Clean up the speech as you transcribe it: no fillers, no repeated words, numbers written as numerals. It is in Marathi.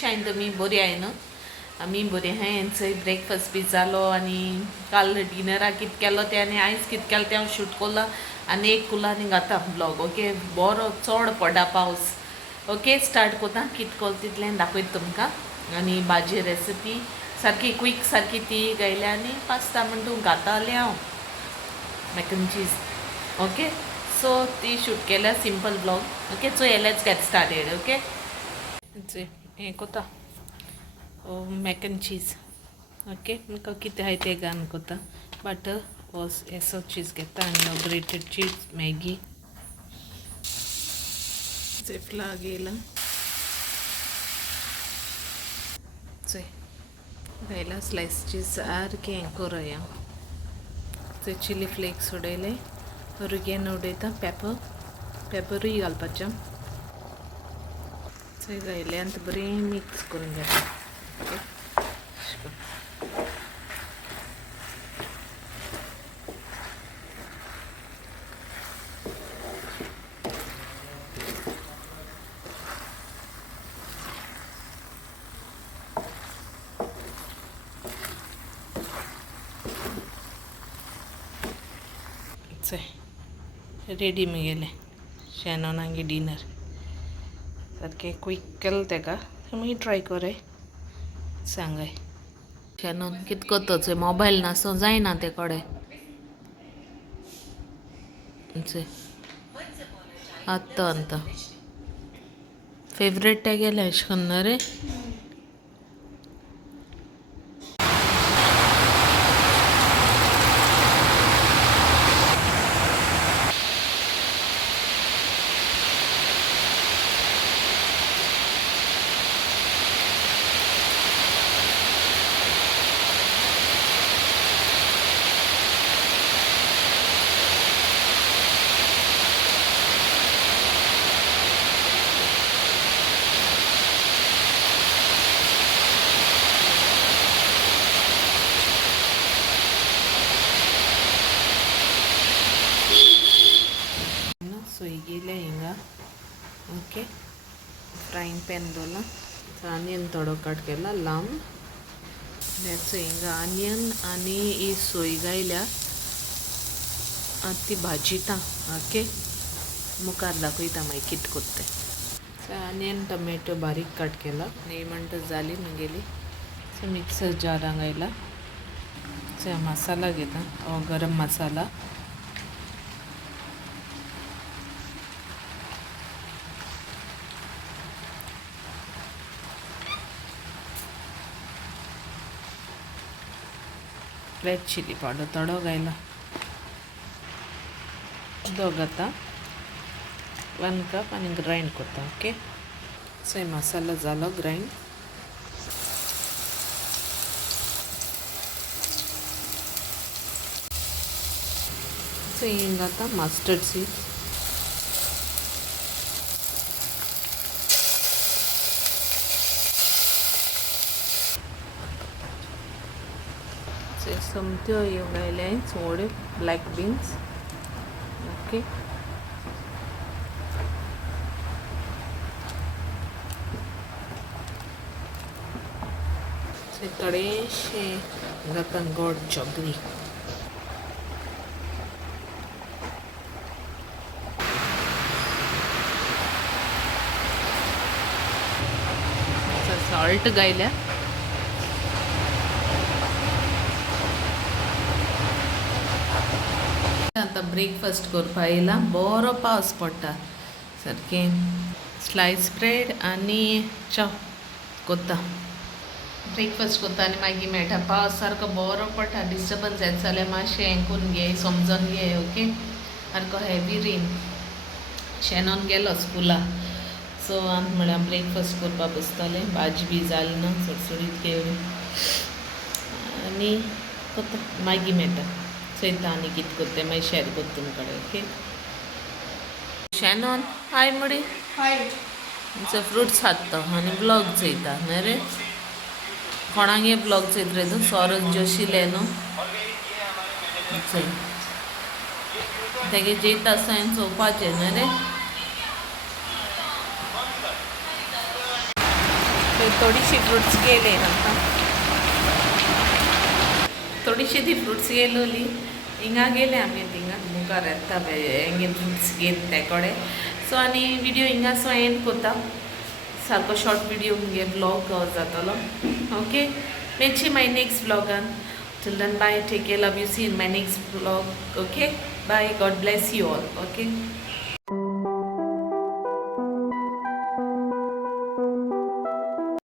कशी आहे तुम्ही? बरी आहे ना? आम्ही बरी आहे. यांचं ब्रेकफास्ट बी जालो आणि काल डिनराक कित केलो ते आनी आयज कित केलो ते हांव शूट कोला आनी एक कुलांनी घाता ब्लॉग. ओके, बरो चड पडा पावस. ओके, स्टार्ट कोता कित कोल तितलें दाखयता तुमकां. आनी भाजी रेसिपी सारकी क्विक सारकी ती गायल्या आनी पास्ता म्हण तूं घातालें हांव मॅक एंड चीज. ओके, सो ती शूट केल्या simple blog. Okay, so let's get started. Okay, हें कोता मॅक एंड चीज. ओके, म्हाका कितें आहाय तें घालून कोता. बटर वॉस एसो चीज घेता आनी ग्रेटेड चीज, मॅगी फ्लाग येयला चोय घायला स्लायस चीज सारकें हें कोरया. चोय चिली फ्लेक्स उडयले, ऑरिगेनो उडयता, पेपरूय घालपाचें. चोय घायले आनी बरें मिक्स करून घेता. ओके, रेडी मुगेलें शॅनोनागे डिनर. सारकें क्विक केलें तेका. मागीर ट्राय कोराय, सांगाय. शॅनोन कित कोत्ता मोबायल नासो जायना ते कोडे. आत्ता अंत फेवरेट तेगेलें अशें करून रे. सोयगीले हिंगा. ओके, फ्राईंग पॅन दवरला. आनियन थोडो कट केला लांब. त्याच हिंगा आनियन आनी ही सोय घायल्या. ती भाजीता. ओके, मुखार दाखयता मागीर कित कोत्ताय. आनियन टमॅटो बारीक कट केला. 9 मिनटां जाली मुगेली. मिक्सर जारां घायला. मसाला घेता, गरम मसाला. रेड चिली पावडर थोडो घायला. दोगाता 1 कप आनी ग्राइंड कोता. ओके, सो मसाला जालो ग्राइंड. सो हिंग घाता मस्टर्ड सीड. समत्यो ह्यो घायल्याय चोड ब्लॅक बीन्स. ओके, थोडेशे घाता गोड चॉकली. सॉल्ट घायल्या. आतां ब्रेकफास्ट करपा येयला. बरो पावस पडटा. सारकें स्लायस ब्रेड आनी च्या कोत्ता. ब्रेकफास्ट कोत्ता आनी मागीर मेळटा. पावस सारको बरो पडटा. डिस्टर्बन्स जायत जाल्यार मातशें हें करून घे, समजोन घे. ओके, सारको हेवी रेन. शॅनोन गेलो स्कुला. सो आमी म्हळ्यार ब्रेकफास्ट करपा बसतालें. भाजी बी जाली ना, सडसडीत केली आनी कोत्ता. मागीर मेळटा चयता आनी कितें कोत्ता मागीर शेअर कोत्ता तुम कडेन. ओके, शॅनोन हाय मुडी. हाय. फ्रुट्स खाता आनी ब्लॉग चयता न्हय रे. कोणागे ब्लॉग चयत रे तूं? सौरभ जोशीले न्हू. तेगे जैता आसा हांवें चोवपाचें न्हय रे. थोडीशी फ्रुट्स गेले आता थोडीशी ती फ्रुट्स गेलोली हिंगा गेले आमी थिंगा मुखार येता हेंगे फ्रुट्स घेत ते कडेन सो आनी व्हिडिओ हिंगासो एंड कोता सारको शॉर्ट व्हिडिओ मुगे व्लॉग जातलो ओके मेळची माय next व्लॉगान till then bye take care love you see in my next vlog okay bye god bless you all okay